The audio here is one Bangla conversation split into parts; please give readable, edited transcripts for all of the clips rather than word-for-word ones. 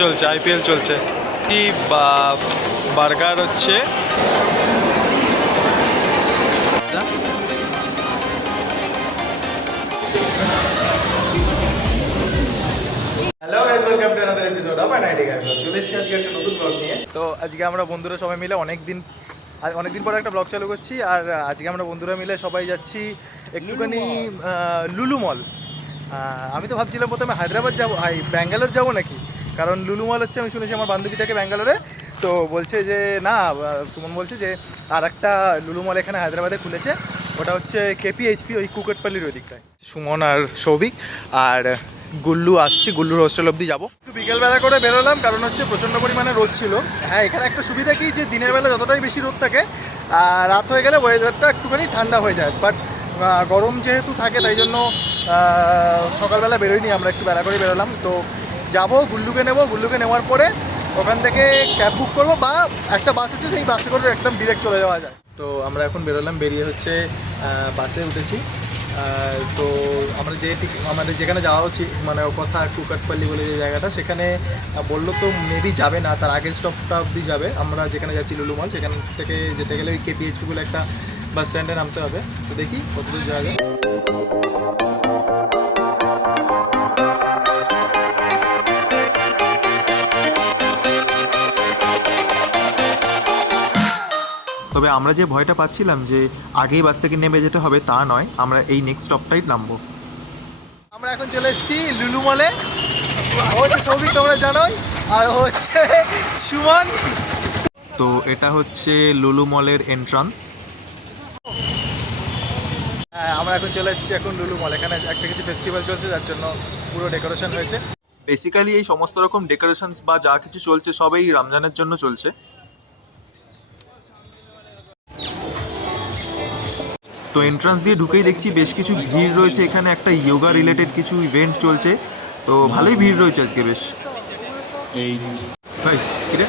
চলছে আইপিএল চলছে কি বার্গার হচ্ছে hello guys, welcome to another episode of NIT guys. চলে এসেছি আজকে একটা নতুন ব্লগ নিয়ে। তো আজকে আমরা বন্ধুরা সবাই মিলে অনেকদিন পরে একটা ব্লগ চালু করছি। আর আজকে আমরা বন্ধুরা মিলে সবাই যাচ্ছি একটুখানি লুলু মল। আমি তো ভাবছিলাম প্রথমে হায়দ্রাবাদ যাবো, ব্যাঙ্গালোর যাবো নাকি, কারণ লুলু মল হচ্ছে আমি শুনেছি আমার বান্ধবী থাকে ব্যাঙ্গালোরে। তো বলছে যে না, সুমন বলছে যে আর একটা লুলু মল এখানে হায়দ্রাবাদে খুলেছে, ওটা হচ্ছে কেপিএইচপি, ওই কুকটপাল্লির ওই দিকটায়। সুমন আর সৌভিক আর গুল্লু আসছি, গুল্লুর হোস্টেল অবধি যাবো। একটু বিকেলবেলা করে বেরোলাম, কারণ হচ্ছে প্রচণ্ড পরিমাণে রোদ ছিল। হ্যাঁ, এখানে একটা সুবিধা কি যে দিনের বেলা যতটাই বেশি রোদ থাকে, রাত হয়ে গেলে ওয়েদারটা একটুখানি ঠান্ডা হয়ে যায়। বাট গরম যেহেতু থাকে তাই জন্য সকালবেলা বেরোইনি, আমরা একটু বেলা করে বেরোলাম। তো যাবো, গুল্লুকে নেওয়ার পরে ওখান থেকে ক্যাব বুক করবো, বা একটা বাস আছে, সেই বাসে করে একদম ডিরেক্ট চলে যাওয়া যায়। তো আমরা এখন বেরোলাম, বেরিয়ে হচ্ছে বাসে উঠেছি। তো আমরা আমাদের যেখানে যাওয়া উচিত, মানে কথা কুকটপাল্লি বলে যে জায়গাটা, সেখানে বললো তো মেবি যাবে না, তার আগের স্টপটা অবধি যাবে। আমরা যেখানে যাচ্ছি লুলু মল, সেখান থেকে যেতে গেলে ওই কেপিএইচপি বলে একটা বাস স্ট্যান্ডে নামতে হবে। তো দেখি কতদূর যাওয়া যায়। তবে আমরা যে ভয়টা পাচ্ছিলাম যে আগেই বাস থেকে নেমে যেতে হবে, তা নয়, আমরা এই নেক্সট স্টপটাই নামবো। আমরা এখন চলে এসেছি লুলু মলে। হচ্ছে সৌভিক, তোমরা জানোই, আর হচ্ছে সুমন। তো এটা হচ্ছে লুলু মলের এন্ট্রান্স। হ্যাঁ, আমরা এখন চলে এসেছি এখন লুলু মল। এখানে একটা কিছু ফেস্টিভ্যাল চলছে, যার জন্য পুরো ডেকোরেশন হয়েছে। বেসিক্যালি এই সমস্ত রকম ডেকোরেশনস বা যা কিছু চলছে সবই রমজানের জন্য চলছে। তো এন্ট্রান্স দিয়ে ঢুকেই দেখছি বেশ কিছু ভিড় রয়েছে এখানে, একটা ইয়োগা রিলেটেড কিছু ইভেন্ট চলছে। তো ভালোই ভিড় রয়েছে আজকে বেশ। ভাই কিরে,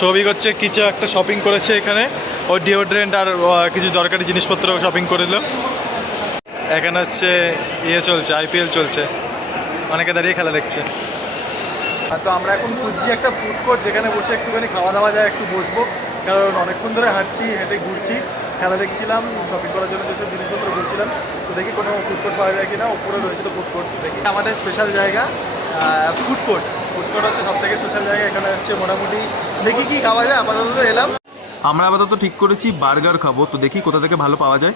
সৌভিক হচ্ছে কিছু একটা শপিং করেছে এখানে, ওর ডিওড্রেন্ট আর কিছু দরকারি জিনিসপত্র শপিং করে দিল। এখানে হচ্ছে চলছে আইপিএল চলছে, অনেকে দাঁড়িয়ে খেলা দেখছে। তো আমরা এখন খুঁজছি একটা ফুড কোর্ট, যেখানে বসে একটুখানি খাওয়া দাওয়া যায়, একটু বসবো, কারণ অনেকক্ষণ ধরে হাঁটছি, হেঁটে ঘুরছি, খেলা দেখছিলাম, শপিং করার জন্য যেসব জিনিসপত্র ঘুরছিলাম। তো দেখি কোনো ফুড কোর্ট পাওয়া যায় কিনা। ওপরে রয়েছে তো ফুড কোর্ট, দেখি। আমাদের স্পেশাল জায়গা ফুড কোর্ট হচ্ছে সব থেকে স্পেশাল জায়গা। এখানে হচ্ছে মোটামুটি দেখি কি খাওয়া যায়। আপাতত এলাম, আমরা আপাতত ঠিক করেছি বার্গার খাবো। তো দেখি কোথা থেকে ভালো পাওয়া যায়।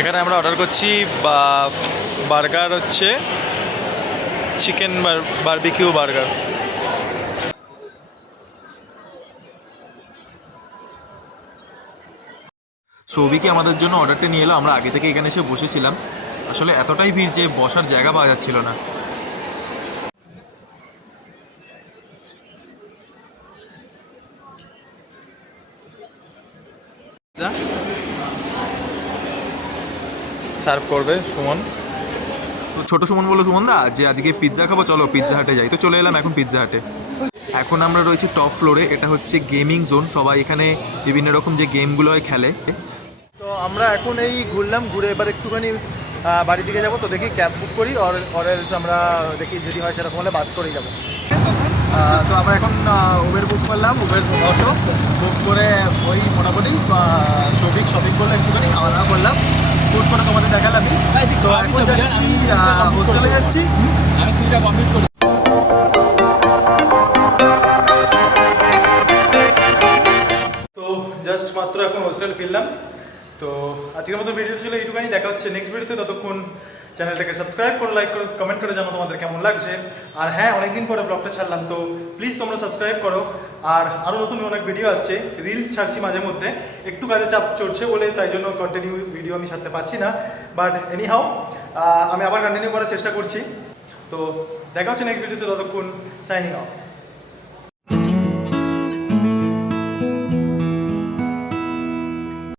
এখানে আমরা অর্ডার করছি বার্গার, হচ্ছে চিকেন বারবিকিউ বার্গার। সৌভিকে আমাদের জন্য অর্ডারটা নিয়ে এলো। আমরা আগে থেকে এখানে এসে বসেছিলাম, আসলে এতটাই ভিড় যে বসার জায়গা পাওয়া যাচ্ছিল না। সার্ভ করবে সুমন। তো ছোট সুমন বললো, সুমন দা যে আজকে পিৎজা খাবো, চলো পিৎজা হাটে যাই। তো চলে এলাম এখন পিৎজা হাটে। এখন আমরা রয়েছি টপ ফ্লোরে, এটা হচ্ছে গেমিং জোন, সবাই এখানে বিভিন্ন রকম যে গেমগুলো খেলে। তো আমরা এখন এই ঘুরলাম, ঘুরে এবার একটুখানি বাড়ি দিকে যাবো। তো দেখি ক্যাব বুক করি, অর এলস আমরা দেখি যদি হয় সেরকম হলে বাস করেই যাবো। তো আমরা এখন উবের বুক করলাম, উবের অটো বুক করে ওই মোটামুটি সৌভিক শপিং করলে একটুখানি খাওয়া দাওয়া করলাম, ফুড করে তোমাদের দেখালাম। তো এখন যাচ্ছি হোস্টেলে যাচ্ছি, আমি সিটটা কমপ্লিট করি। তো জাস্ট মাত্র এখন হোস্টেলে ফিরলাম। তো আজকের মতো ভিডিও ছিল এইটুখানি, দেখা হচ্ছে নেক্সট ভিডিওতে। ততক্ষণ চ্যানেলটাকে সাবস্ক্রাইব করো, লাইক করো, কমেন্ট করে জানো তোমাদের কেমন লাগছে। আর হ্যাঁ, অনেকদিন পরে ব্লগটা ছাড়লাম, তো প্লিজ তোমরা সাবস্ক্রাইব করো। আর আরও নতুন অনেক ভিডিও আসছে, রিলস ছাড়ছি মাঝে মধ্যে, একটু কাজে চাপ চড়ছে বলে তাই জন্য কন্টিনিউ ভিডিও আমি ছাড়তে পারছি না। বাট এনি হাউ, আমি আবার কন্টিনিউ করার চেষ্টা করছি। তো দেখা হচ্ছে নেক্সট ভিডিওতে, ততক্ষণ সাইনিং অফ।